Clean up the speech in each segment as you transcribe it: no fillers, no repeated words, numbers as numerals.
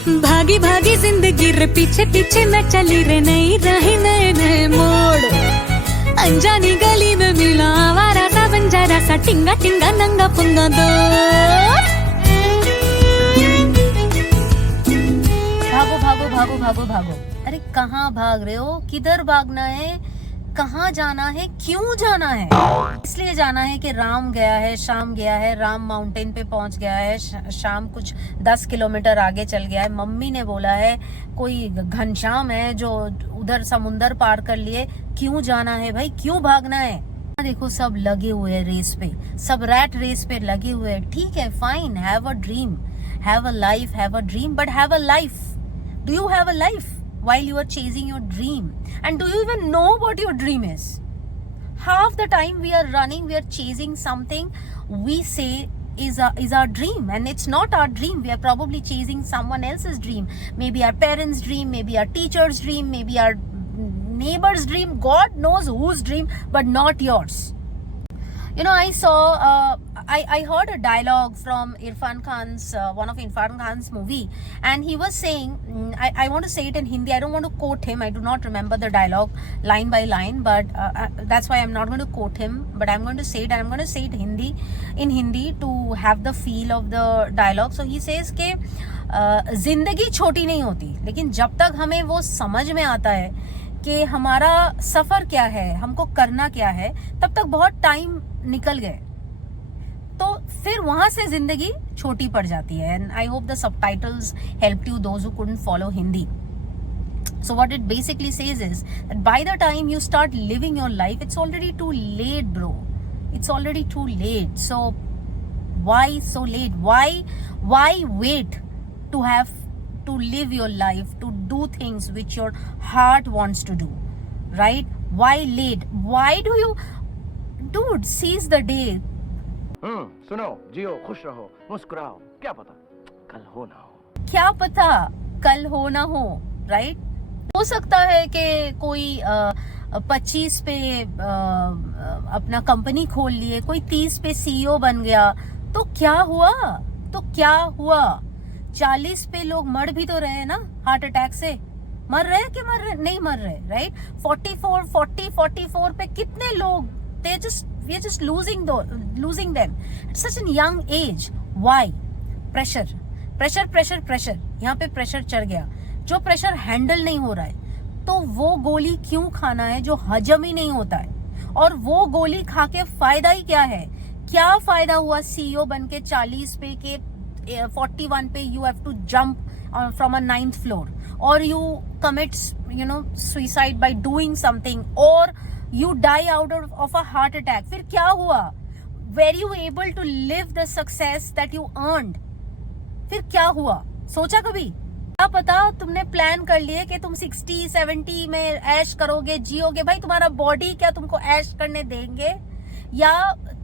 भागी भागी जिंदगी रे पीछे पीछे मैं चली रे नई रही नए नए मोड़ अनजानी गली में मिला आवारा सा बंजारा सा टिंगा टिंगा नंगा पुंगा दो भागो भागो भागो भागो भागो। अरे कहाँ भाग रहे हो? किधर भागना है? कहाँ जाना है? क्यों जाना है? इसलिए जाना है कि राम गया है, शाम गया है, राम माउंटेन पे पहुंच गया है, शाम कुछ 10 किलोमीटर आगे चल गया है। मम्मी ने बोला है कोई घनश्याम है जो उधर समुंदर पार कर लिए। क्यों जाना है भाई? क्यों भागना है? देखो सब लगे हुए हैं रेस पे, सब रैट रेस पे लगे हुए हैं। ठीक है, fine, have a dream, have a life, have a dream, but have a life. Do you have a life while you are chasing your dream? And do you even know what your dream is? Half the time we are running, we are chasing something we say is our dream, and it's not our dream. We are probably chasing someone else's dream. Maybe our parents' dream, maybe our teacher's dream, maybe our neighbor's dream. God knows whose dream, but not yours. You know, I saw, I heard a dialogue from Irfan Khan's, one of Irfan Khan's movie, and he was saying, I want to say it in Hindi. I don't want to quote him. I do not remember the dialogue line by line, but that's why I'm not going to quote him. But I'm going to say it, and I'm going to say it in Hindi to have the feel of the dialogue. So he says कि जिंदगी छोटी नहीं होती, लेकिन जब तक हमें वो समझ में आता है कि हमारा सफर क्या है, हमको करना क्या है, तब तक बहुत टाइम निकल गए, तो फिर वहां से जिंदगी छोटी पड़ जाती है। And I hope the subtitles help you those who couldn't follow Hindi. So what it basically says is that by the time you start living your life, it's already too late, bro. It's already too late. So why so late? Why wait to have to live your life, to do things which your heart wants to do, right? Why late? Why do you, dude, seize the day. सुनो, जियो, खुश रहो, मुस्कुराओ, क्या पता कल हो ना हो, क्या पता कल हो ना हो, राइट? हो सकता है कि कोई 25 पे अपना कंपनी खोल लिए, कोई 30 पे सीईओ बन गया, तो क्या हुआ? 40 पे लोग मर भी तो रहे हैं ना, हार्ट अटैक से। मर रहे हैं कि नहीं मर रहे, राइट? 44 पे कितने लोग, we are just losing them at such a young age. Why? pressure. यहाँ पे प्रेशर चढ़ गया। जो प्रेशर हैंडल नहीं हो रहा है, तो वो गोली क्यों खाना है जो हजम ही नहीं होता है? और वो गोली खा के फायदा ही क्या है? क्या फायदा हुआ सीईओ बन के 40 पे के 41 पे you have to jump from a 9th floor, or you commit suicide by doing something, or you die out of a heart attack. फिर क्या हुआ? Were you able to live the success that you earned? फिर क्या हुआ? सोचा कभी? क्या पता तुमने प्लान कर लिए कि तुम 60-70 में ऐश करोगे, जियोगे। भाई तुम्हारा बॉडी क्या तुमको ऐश करने देंगे? या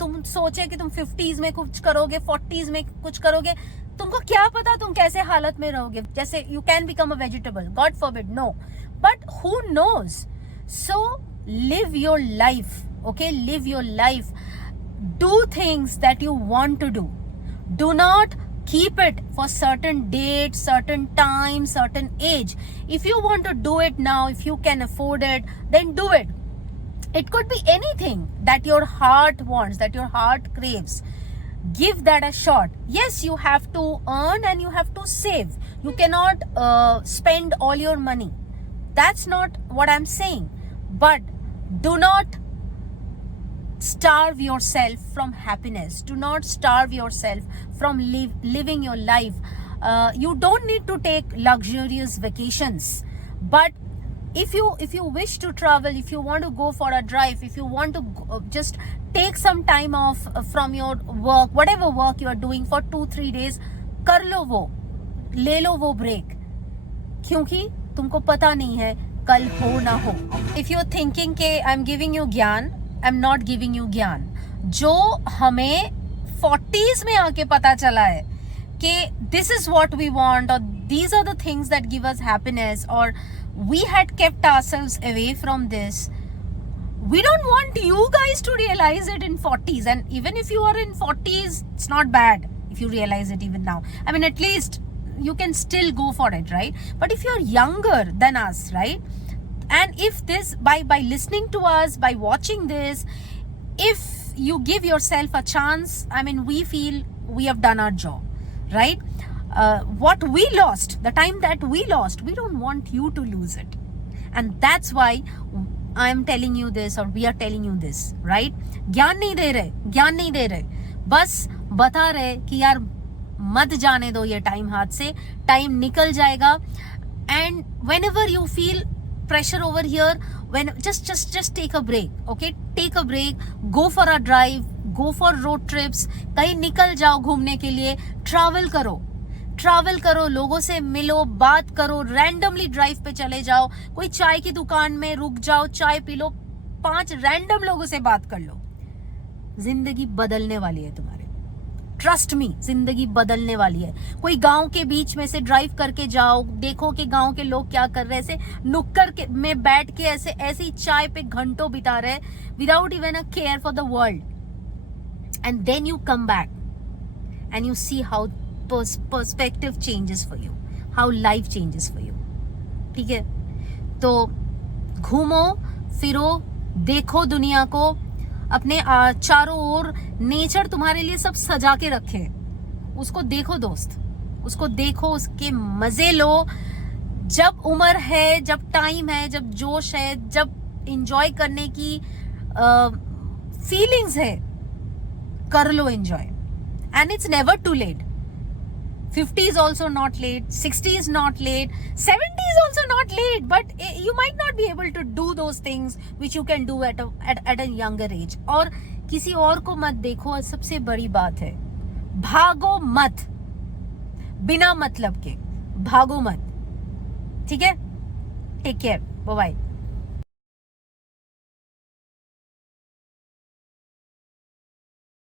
तुम सोचे कि तुम 50s में कुछ करोगे, 40s में कुछ करोगे? तुमको क्या पता तुम कैसे हालत में रहोगे? जैसे you can become a vegetable, God forbid, no, but who knows? So live your life, okay? Live your life. Do things that you want to do. Do not keep it for certain date, certain time, certain age. If you want to do it now, if you can afford it, then do it. It could be anything that your heart wants, that your heart craves. Give that a shot. Yes, you have to earn and you have to save. You cannot spend all your money. That's not what I'm saying. But do not starve yourself from happiness. Do not starve yourself from living your life. You don't need to take luxurious vacations, but if you wish to travel, if you want to go for a drive, if you want to just take some time off from your work, whatever work you are doing for 2-3 days, कर लो वो, ले लो वो break, क्योंकि तुमको पता नहीं है कल हो ना हो. If you're thinking कि I'm giving you ज्ञान, I'm not giving you ज्ञान. जो हमें 40s में आके पता चला है कि this is what we want, or these are the things that give us happiness, or we had kept ourselves away from this. We don't want you guys to realize it in 40s. And even if you are in 40s, it's not bad if you realize it even now. I mean, at least you can still go for it, right? But if you're younger than us, right? And if this, by listening to us, by watching this, if you give yourself a chance, I mean, we feel we have done our job, right? What we lost, the time that we lost, we don't want you to lose it. And that's why I am telling you this, or we are telling you this, right? ज्ञान नहीं दे रहे, बस बता रहे कि यार मत जाने दो ये टाइम हाथ से, टाइम निकल जाएगा. And whenever you feel pressure over here, when just take a break, okay? Take a break, go for a drive, go for road trips, कहीं निकल जाओ घूमने के लिए, ट्रैवल करो, लोगों से मिलो, बात करो, रैंडमली ड्राइव पे चले जाओ, कोई चाय की दुकान में रुक जाओ, चाय पी लो, 5 रैंडम लोगों से बात कर लो. जिंदगी बदलने वाली है तुम्हारे, ट्रस्ट मी, जिंदगी बदलने वाली है. कोई गांव के बीच में से ड्राइव करके जाओ, देखो कि गांव के लोग क्या कर रहे हैं, ऐसे नुक्कड़ में बैठ के ऐसी चाय पे घंटों बिता रहे, without even a care for the world. And then you come back and you see how perspective changes for you, how life changes for you. ठीक है, तो घूमो फिरो, देखो दुनिया को, अपने चारों ओर नेचर तुम्हारे लिए सब सजा के रखे, उसको देखो दोस्त, उसको देखो, उसके मजे लो. जब उम्र है, जब टाइम है, जब जोश है, जब एंजॉय करने की फीलिंग्स है, कर लो enjoy. And it's never too late. 50 is also not late, 60 is not late, 70 is also not late, but you might not be able to do those things which you can do at a younger age. और किसी और को मत देखो, सबसे बड़ी बात है, भागो मत, बिना मतलब के भागो मत. ठीक है, टेक केयर, बाय बाय.